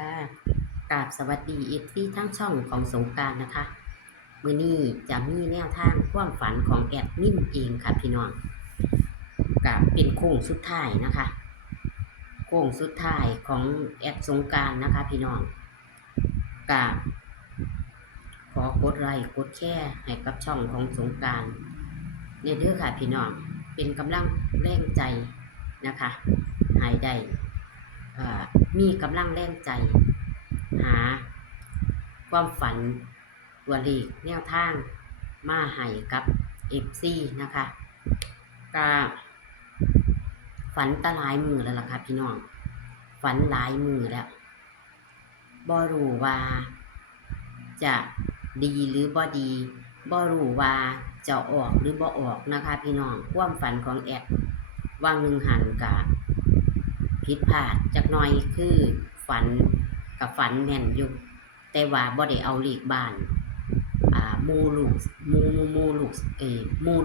ค่ะกราบสวัสดีอีกที่ทั้งช่องของสงกรานต์นะคะมื้อนี้จะมีแนวทางความฝันของแอดมินเองค่ะพี่น้องกับเป็นโค้งสุดท้ายนะคะโค้งสุดท้ายของแอดสงกรานต์นะคะพี่น้องกับขอกดไลค์กดแชร์ให้กับช่องของสงกรานต์เนี่ยเด้อค่ะพี่น้องเป็นกำลังแรงใจนะคะให้ได้มีกำลังแรงใจหาความฝันตัวเลขแนวทางมาให้กับ FC นะคะก็ฝันตะหลายมือแล้วล่ะค่ะพี่น้องฝันหลายมือแล้วบ่รู้ว่าจะดีหรือบ่ดีบ่รู้ว่าจะออกหรือบ่ออกนะคะพี่น้องความฝันของแอดวางหนึ่งหันกะผิดพลาดจักหน่อยคือฝันกับฝันแม่นอยู่แต่ว่าบ่ได้เอาเลขบ้านหมู่ลูกหมู่ลูกหมู่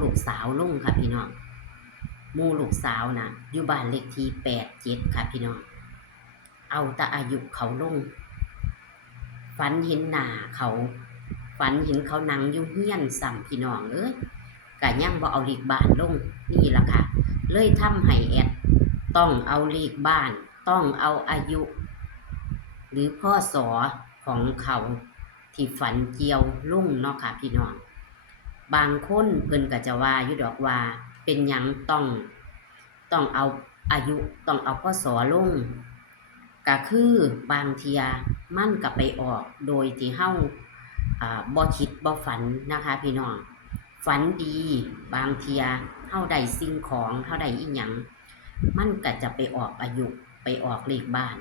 ลูกสาวลงค่ะพี่น้องหมู่ลูกสาวน่ะอยู่บ้านเลขที่87ค่ะพี่น้องเอาแต่อายุเขาลงฝันเห็นหน้าเขาฝันเห็นเขานั่งอยู่เฮียนซ้ำพี่น้องก็ยังบ่เอาเลขบ้านลงนี่ล่ะค่ะเลยทำให้แอดต้องเอาเลขบ้านต้องเอาอายุหรือพศของเขาที่ฝันเกี่ยวลุ่งเนาะค่ะพี่น้องบางคนเพิ่นก็จะว่าอยู่ดอกว่าเป็นหยังต้องเอาอายุต้องเอาพศลงก็คือบางเทียมันก็ไปออกโดยที่เฮาบ่คิดบ่ฝันนะคะพี่น้องฝันดีบางเทียเฮาได้สิ่งของเฮาได้อีหยังมันก็จะไปออกอายุไปออกเลขบ้าน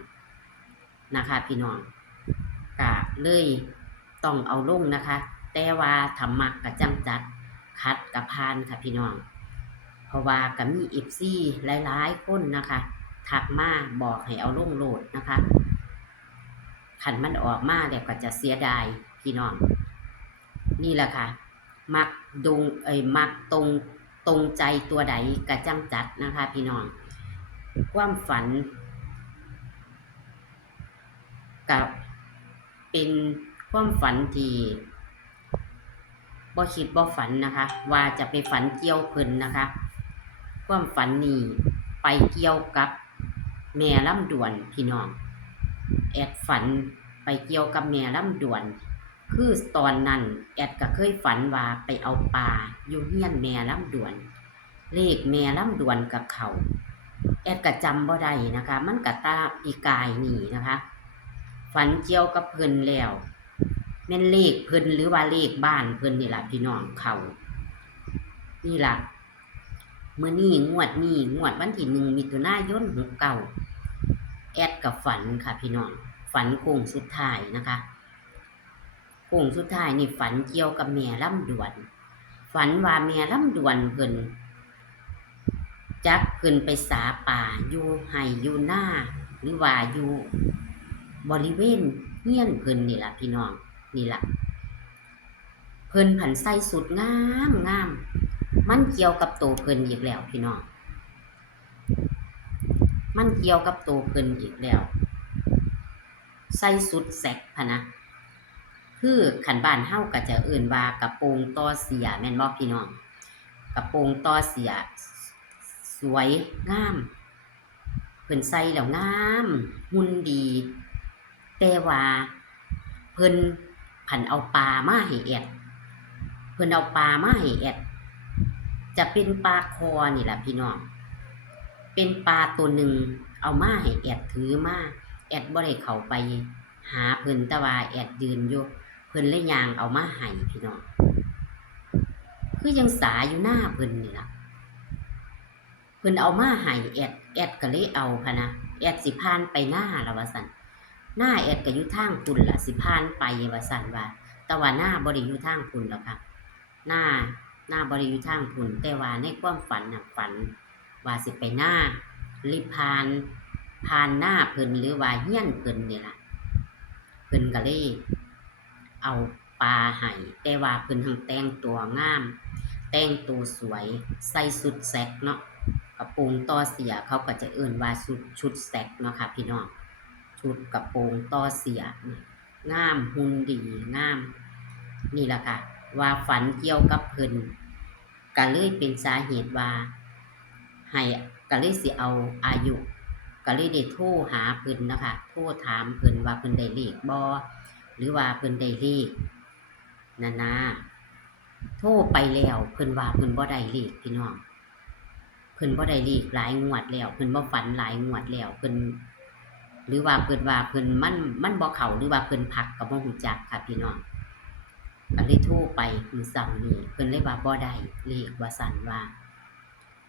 นะคะพี่น้องก็เลยต้องเอาลงนะคะแต่ว่าธรรมะก็จำจัดคัดกับพานค่ะพี่น้องเพราะว่าก็มี FC หลายๆคนนะคะทักมาบอกให้เอาลงโหลดนะคะขันมันออกมาแล้วก็จะเสียดายพี่น้องนี่แหละค่ะมักดงมักตรงใจตัวใดกระจังจัดนะคะพี่น้องความฝันกับเป็นความฝันที่บ่คิดบ่ฝันนะคะว่าจะไปฝันเกี่ยวเพิ่นนะคะความฝันนี้ไปเกี่ยวกับแม่ลำดวนพี่น้องแอดฝันไปเกี่ยวกับแม่ลำดวนคือตอนนั้นแอดก็เคยฝันว่าไปเอาปลาอยู่เฮียนแม่ลำดวนเลขแม่ลำดวนกับเขาแอดก็จำบ่ได้นะคะมันก็ตาปีกายนี่นะคะฝันเกี่ยวกับเพิ่นแล้วแม่นเลขเพิ่นหรือว่าเลขบ้านเพิ่นนี่ล่ะพี่น้องเขานี่ล่ะมื้อนี้งวดวันที่1มิถุนายน69แอดกับฝันค่ะพี่น้องฝันโค้งสุดท้ายนะคะโค้งสุดท้ายนี่ฝันเกี่ยวกับแม่ลำดวนฝันว่าแม่ลำดวนเพิ่นจักเพิ่นไปสาป่าอยู่ไร่อยู่นาหรือว่าอยู่บริเวณเฮียนเพิ่นนี่ล่ะพี่น้องนี่ล่ะเพิ่นผันใส่สุดงามมันเกี่ยวกับตัวเพิ่นอีกแล้วพี่น้องมันเกี่ยวกับตัวเพิ่นอีกแล้วใส่สุดแสกพะนะคือขันบ้านเฮาก็จะเอื่นว่ากระโปรงต่อเสียแม่นบ่พี่น้องกระโปรงต่อเสียสวยงามเพิ่นใส่แล้วงามหุ่นดีแต่ว่าเพิ่นผันเอาปลามาให้แอดเพิ่นเอาปลามาให้แอดจะเป็นปลาคอนี่แหละพี่น้องเป็นปลาตัวหนึ่งเอามาให้แอดถือมาแอดบ่ได้เข้าไปหาเพิ่นแต่ว่าแอดยืนอยู่เพิ่นเลยย่างเอามาให้พี่น้องคือยังสาอยู่หน้าเพิ่นนี่ล่ะเพิ่นเอามาให้แอดก็เลยเอาค่ะนะแอดสิผ่านไปหน้าละว่าซั่นหน้าแอดก็อยู่ทางพุ่นล่ะสิผ่านไปว่าซั่นว่าแต่ว่าหน้าบ่ได้อยู่ทางพุ่นแล้วค่ะหน้าบ่ได้อยู่ทางพุ่นแต่ว่าในความฝันน่ะฝันว่าสิไปหน้าลิผ่านหน้าเพิ่นหรือว่าเฮียนเพิ่นนี่ล่ะเพิ่นก็เลยเอาปลาให้แต่ว่าเพิ่นทั้งแต่งตัวงามแต่งตัวสวยใส่สุดแซกเนาะกระโปรงต่อเสียเขาก็จะเอิ้นว่าชุดแซกเนาะค่ะพี่น้อง ชุดกระโปรงต่อเสียนี่งามหุ่นดีงามนี่ล่ะค่ะว่าฝันเกี่ยวกับเพิ่นก็เลยเป็นสาเหตุว่าให้ก็เลยสิเอาอายุก็เลยได้โทรหาเพิ่นนะคะโทรถามเพิ่นว่าเพิ่นได้เลขบ่หรือว่าเพิ่นได้เลขนั่นนะโทรไปแล้วเพิ่นว่าเพิ่นบ่ได้เลขพี่น้องเพิ่นบ่ได้เลขหลายงวดแล้วเพิ่นบ่ฝันหลายงวดแล้วเพิ่นหรือว่าเพิ่นว่าเพิ่นมันบ่เข้าหรือว่าเพิ่นพักก็บ่ฮู้จักค่ะพี่น้องก็เลยโทรไปมื้อเช้านี้เพิ่นเลยว่าบ่ได้เลขว่าซั่นว่า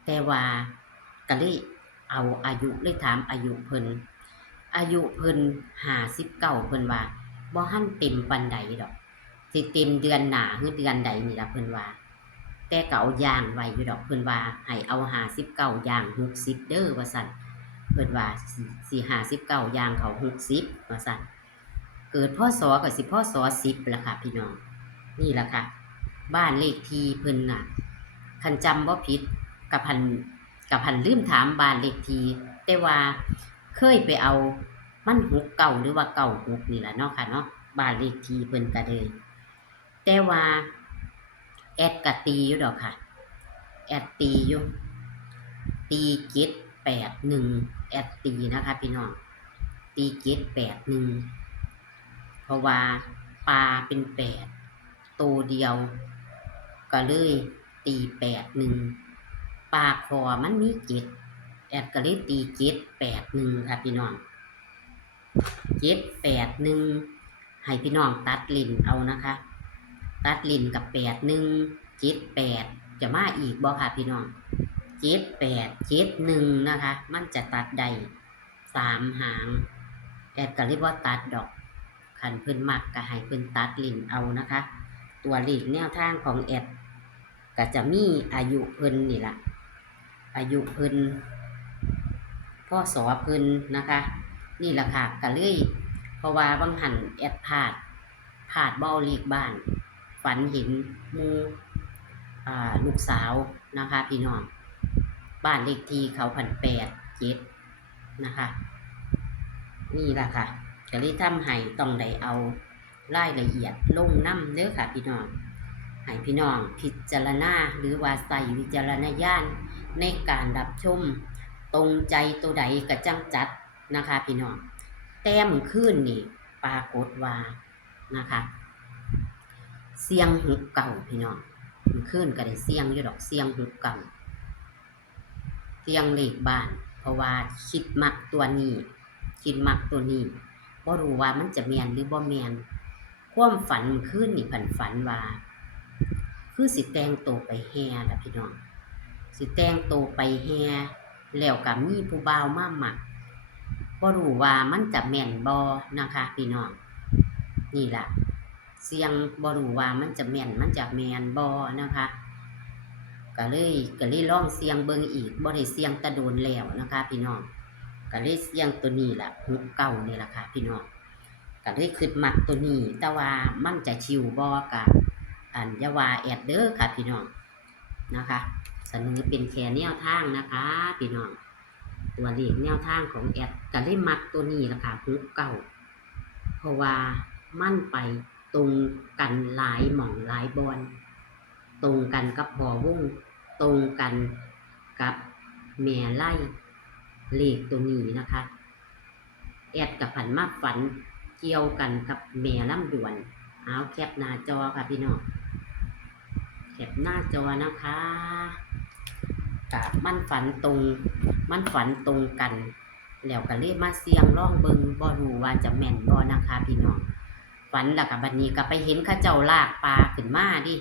แต่ว่าก็เลยเอาอายุเลยถามอายุเพิ่นอายุเพิ่น59เพิ่นว่าบ่ทันเต็มปานใดดอกสิเต็มเดือนหน้าหรือเดือนใดนี่ล่ะเพิ่นว่าแต่ก็เอาย่างไว้อยู่ดอกเพิ่นว่าให้เอา59ย่าง60เด้อว่าซั่นเพิ่นว่าสิ59ย่างเข้า60ว่าซั่นเกิดพศก็สิพศ10ล่ะค่ะพี่น้องนี่ล่ะค่ะบ้านเลขที่เพิ่นน่ะคันจำบ่ผิดกับพันลืมถามบ้านเลขที่แต่ว่าเคยไปเอามัน69หรือว่า96นี่ล่ะเนาะค่ะเนาะบ้านเลขที่เพิ่นก็เลยแต่ว่าแอดก็ตีอยู่ดอกค่ะแอดตีอยู่ตี781แอดตีนะคะพี่น้องตี781เพราะว่าปลาเป็น8ตัวเดียวก็เลยตี81ปลาคอมันมี7แอดก็เลยตี781ค่ะพี่น้อง781ให้พี่น้องตัดลิ้นเอานะคะตัดลิ้นกับ81 78จะมาอีกบ่ค่ะพี่น้อง7871นะคะมันจะตัดได้3หางแอดก็เลยบ่ตัดดอกคันเพิ่นมักก็ให้เพิ่นตัดลิ้นเอานะคะตัวเลขแนวทางของแอดก็จะมีอายุเพิ่นนี่ล่ะอายุเพิ่นพศเพิ่นนะคะนี่ล่ะค่ะก็เลยเพราะว่าบางหันแอดพลาดบ่เอาเลขบ้านฝันเห็นหมู่ลูกสาวนะคะพี่น้องบ้านเลขที่เขา7นะคะนี่ล่ะค่ะก็เลยทำให้ต้องได้เอารายละเอียดลงนำเด้อค่ะพี่น้องให้พี่น้องพิจารณาหรือว่าใส่วิจารณญาณในการรับชมตรงใจตัวใดก็จังจัดนะคะพี่น้องแต่มื้อคืนนี่ปรากฏว่านะคะเสียงหุกเก่าพี่น้องมื้อคืนก็ได้เสียงอยู่ดอกเสียงหุกเก่าเสียงเลขบ้านเพราะว่าคิดมักตัวนี้บ่รู้ว่ามันจะแม่นหรือบ่แม่นความฝันมื้อคืนนี่ฝันว่าคือสิแต่งตัวไปแห่ล่ะพี่น้องสิแต่งตัวไปแห่แล้วก็มีผู้บ่าวมามักบ่รู้ว่ามันจะแม่นบ่นะคะพี่น้องนี่ล่ะเสียงบ่รู้ว่ามันจะแม่นบ่นะคะก็เลยลองเสียงเบิ่งอีกบ่ได้เสียงแตะโดนแล้วนะคะพี่น้องก็เลยเสียงตัวนี้ล่ะ69นี่ล่ะค่ะพี่น้องก็เลยคิดมักตัวนี้แต่ว่ามันจะชิวบ่ก็อย่าว่าแอดเด้อค่ะพี่น้องนะคะเสนอเป็นแค่แนวทางนะคะพี่น้องตัวเลขแนวทางของแอดก็เลยมักตัวนี้ล่ะค่ะ69เพราะว่ามันไปตรงกันหลายหม่องหลายบอนตรงกันกับพ่อวงตรงกันกับแม่ไล่เลขตัวนี้นะคะแอดกับผันมาฝันเกี่ยวกันกับแม่ลำดวนเอาแคปหน้าจอค่ะพี่น้องแคปหน้าจอนะคะกับมันฝันตรงกันแล้วก็เลยมาเสียงร้องเบิงบ่รู้ว่าจะแม่นบ่นะคะพี่น้องฝันแล้วก็บัดนี้ก็ไปเห็นเขาเจ้าลากปลาขึ้นมาดิ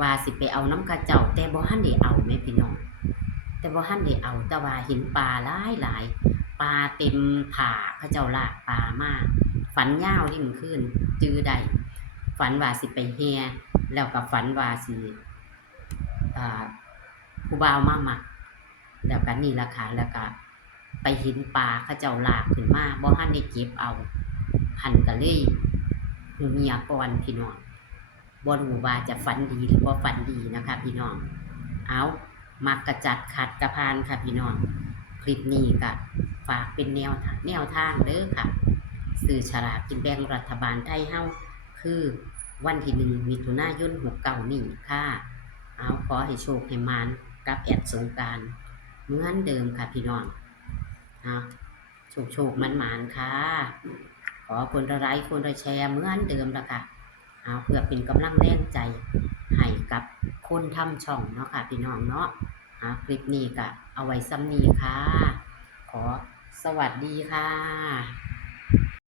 ว่าสิไปเอาน้ำเขาเจ้าแต่บ่ทันได้เอาแม่พี่น้องแต่ว่าเห็นปลาหลายปลาเต็มผาเขาเจ้าลากปลามาฝันยาวที่มื้อคืนจื้อได้ฝันว่าสิไปแห่แล้วก็ฝันว่าสิผู้บ่าวมามักแล้วก็นี่ล่ะค่ะแล้วก็ไปเห็นปลาเขาเจ้าลากขึ้นมาบ่ทันได้เก็บเอาหันก็เลยหูเมียก่อนพี่น้องบ่รู้ว่าจะฝันดีหรือบ่ฝันดีนะคะพี่น้องเอามักกระจัดขัดกระพานค่ะพี่น้องค ลิปนี้ก็ฝากเป็นแนวทางเด้อค่ะซื้อฉลากกินแบ่งรัฐบาลไทยเฮาคือวันที่1มิถุนายน69นี้ค่ะเอาขอให้โชคให้มานกับแอดสงกรานต์เหมือนเดิมค่ะพี่น้องเอาโชคๆหมานๆค่ะขอคนละไลค์คนละแชร์เหมือนเดิมล่ะค่ะเอาเพื่อเป็นกำลังแรงใจให้กับคนทำช่องเนาะค่ะพี่น้องเนาะคลิปนี้ก็เอาไว้ซ้ำนี้ค่ะขอสวัสดีค่ะ